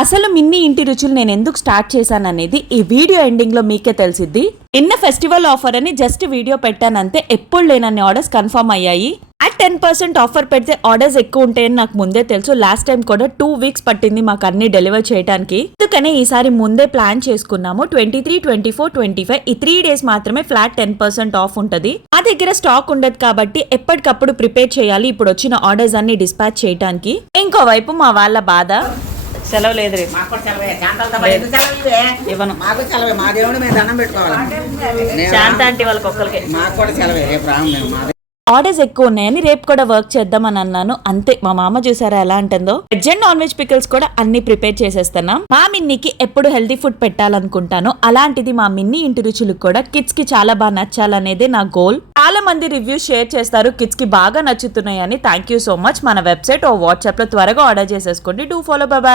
అసలు మిన్ని ఇంటి రుచులు నేను ఎందుకు స్టార్ట్ చేశాననేది ఈ వీడియో ఎండింగ్లో మీకే తెలిసిద్ది. నిన్న ఫెస్టివల్ ఆఫర్ అని జస్ట్ వీడియో పెట్టానంతే ఎప్పుడు లేనన్ని ఆర్డర్స్ కన్ఫర్మ్ అయ్యాయి. అట్ టెన్ పర్సెంట్ ఆఫర్ పెడితే ఆర్డర్స్ ఎక్కువ ఉంటాయని నాకు ముందే తెలుసు. లాస్ట్ టైం కూడా టూ వీక్స్ పట్టింది మాకు అన్ని డెలివర్ చేయడానికి అందుకనే ఈసారి ముందే ప్లాన్ చేసుకున్నాము. Twenty three twenty four twenty five ఈ త్రీ డేస్ మాత్రమే ఫ్లాట్ టెన్ పర్సెంట్ ఆఫ్ ఉంటుంది. మా దగ్గర స్టాక్ ఉండదు కాబట్టి ఎప్పటికప్పుడు ప్రిపేర్ చేయాలి. ఇప్పుడు వచ్చిన ఆర్డర్స్ అన్ని డిస్పాచ్ చేయడానికి ఇంకోవైపు మా వాళ్ళ బాధ. సెలవు లేదు రేపు? ఇవ్వను. మాకు సెలవే. మా దేవుడు మేము దండం పెట్టుకోవాలి. శాంత ఆంటీ వాళ్ళకి ఒక్కరికి మాకు కూడా సెలవే. రేపు రాము మేము. మా ఆర్డర్స్ ఎక్కువ ఉన్నాయని రేపు కూడా వర్క్ చేద్దామని అన్నాను. అంతే. మా మామ చూసారా ఎలా అంటుందో veg and non veg pickles కూడా అన్ని ప్రిపేర్ చేసేస్తున్నాం. మా మిన్నీకి ఎప్పుడు హెల్తీ ఫుడ్ పెట్టాలనుకుంటాను అలాంటిది మా మిన్నీ ఇంటి రుచులకు కూడా కిడ్స్కి చాలా బాగా నచ్చాలనేదే నా గోల్ చాలా మంది రివ్యూస్ షేర్ చేస్తారు. కిడ్స్కి బాగా నచ్చుతున్నాయని. థ్యాంక్ యూ సో మచ్ మన వెబ్సైట్ ఓ వాట్సాప్లో త్వరగా ఆర్డర్ చేసేసుకోండి. Do follow bye